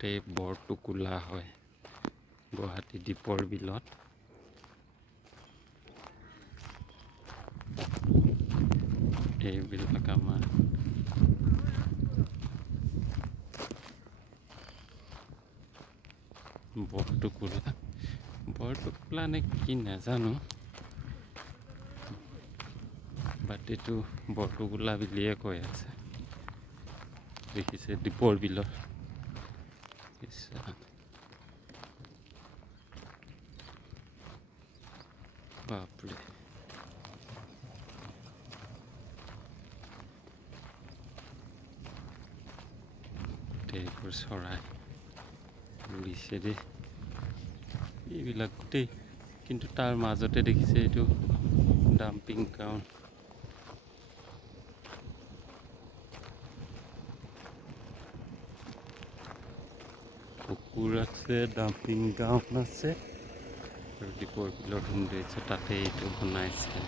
গোটেই বৰটোকোলা হয় গুৱাহাটী দীপৰ বিলত। এইবিলাক আমাৰ বৰটোকোলা নে কি নাজানো, বাট এইটো বৰটোকোলা বুলিয়ে কৈ আছে। দেখিছে দীপৰ বিলৰ বাপৰে। গোটেইবোৰ চৰাই উৰিছে দেই এইবিলাক গোটেই, কিন্তু তাৰ মাজতে দেখিছে এইটো ডাম্পিং গ্ৰাউণ্ড। কুকুৰ আছে, ডাম্পিং গ্ৰাউণ্ড আছে, আৰু দীপৰ বিলৰ সৌন্দৰ্য তাতে এইটো বনাইছে।